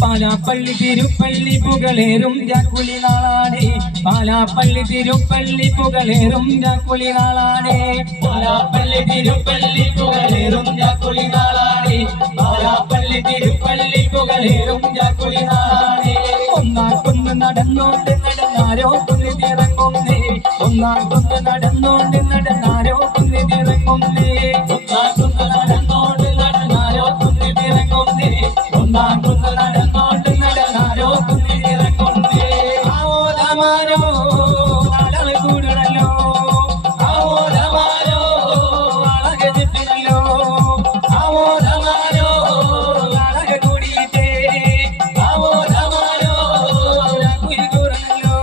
പാലാപ്പള്ളി തിരുപ്പള്ളി പുകളേറും ജാക്കുളി നാളാണ് പാലാപ്പള്ളി തിരുപ്പള്ളി പുകളേറും ജാക്കുളി നാളാണ് പാലാപ്പള്ളി തിരുപ്പള്ളി പുകളേറും ജാക്കുളി നാളാണ് പാലാപ്പള്ളി തിരുപ്പള്ളി പുകളേറും ജാക്കുളി നാളാണ് ഒന്നാക്കൊന്ന് നടന്നോണ്ട് നടന്നാരോ കുന്നിറങ്ങുന്നേ ഒന്നാക്കൊന്ന് നടന്നോണ്ട് നടന്നാരോ കുന്നിറങ്ങുന്നേ ഒന്നാക്കൊന്ന് നടന്നോണ്ട് നടന്നാരോ കുന്നിറങ്ങുന്നേ ഒന്നാക്കൊന്ന് നടന്നോണ്ട് നടന്നാരോ കുന്നിറങ്ങുന്നേ ആവോദമാരോ നാളെ കൂടണല്ലോ ആവോദമാരോ അളകെത്തിനല്ലോ ആവോദമാരോ നാളെ കൂടിയിട്ടേ ആവോദമാരോ കൂടണല്ലോ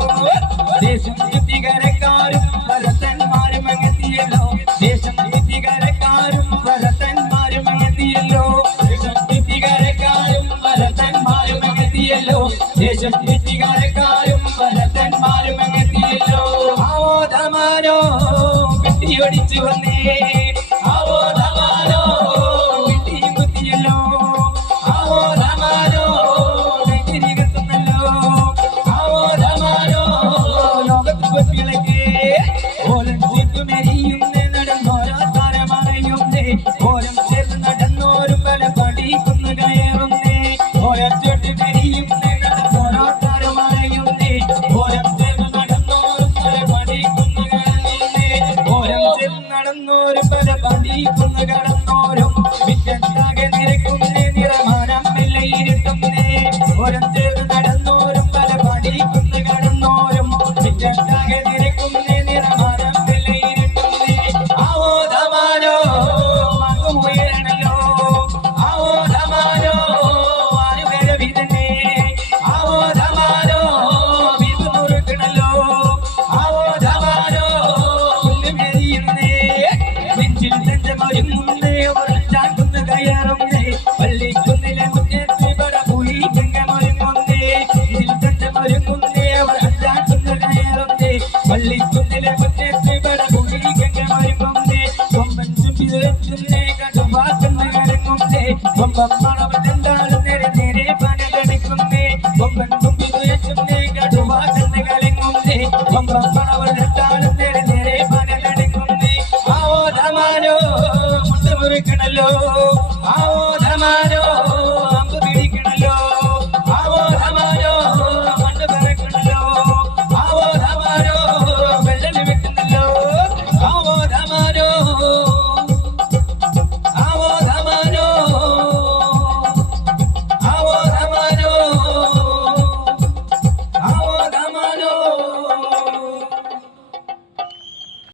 ദേശം ചുറ്റികരക്കാരും ഭരതന്മാരും എത്തിയല്ലോ ദേശം ചുറ്റികരക്കാരും ഭരതന്മാരും എത്തിയല്ലോ ദേശം ചുറ്റികരക്കാരും ഭരതന്മാരും എത്തിയല്ലോ ദേശം ചുറ്റികരക്കാരും ഭരതന്മാരും എത്തിയല്ലോ ആവോദമാരോ വെട്ടിയൊടിച്ചു വന്നേ ആവോദമാരോ വെട്ടിയും കുത്തിയല്ലോ ആവോദമാരോ തിരികത്തുന്നല്ലോ ആവോദമാരോ ലോകത്ത് കൊത്തിളക്കേ ഓലം ചുറ്റുമെരിയുന്നേ നടന്നോരോ താരമറയുന്നേ ഓലം ചേർന്ന് നടന്നോരും പല പഠിക്കുന്നു കയറുന്നേ ഓലം ചുറ്റുമെരിയുന്നേ നടന്നോരോ താരമറയുന്നേ ഓലം ചേർന്ന് നടന്നോരും പല പഠിക്കുന്നു കയറുന്നേ ഓലം ചേർന്ന് നടന്നോരും പല പഠിക്കുന്നു കടന്നോരും വിറ്റത്താകെ നിരക്കുന്നേ നിറമാനം മെല്ലെ ഇരുട്ടുന്നേ ഓലം ചേർന്ന് നടന്നോരും പല പഠിക്കുന്നു കടന്നോരും വിറ്റത്താകെ നിരക്കുന്നേ നിറമാനം മെല്ലെ ഇരുട്ടുന്നേ ആവോദമാരോ മകുമുയരണല്ലോ ആവോദമാരോ ആരുവര വിതന്നേ ആവോദമാരോ വിതു മുറുക്കണല്ലോ ആവോദമാരോ പുല്ലുമെരിയുന്നേ നെഞ്ചിൽ നെഞ്ചമൊരുങ്ങുന്നേ ഉറച്ചാക്കുന്ന കയറുന്നേ പള്ളിക്കുന്നിലെ മുറ്റത്ത് പടപുലി ചെങ്കമൊരുങ്ങുന്നേ ഇതിൽ നെഞ്ചമൊരുങ്ങുന്നേ ഉറച്ചാക്കുന്ന കയറുന്നേ പള്ളിക്കുന്നിലെ മുറ്റത്ത് പടപുലി ചെങ്കമൊരുങ്ങുന്നേ കൊമ്പൻ ചുമ്പി വെച്ചുന്നേ കടുവാക്കുന്ന കരങ്ങുന്നേ കൊമ്പം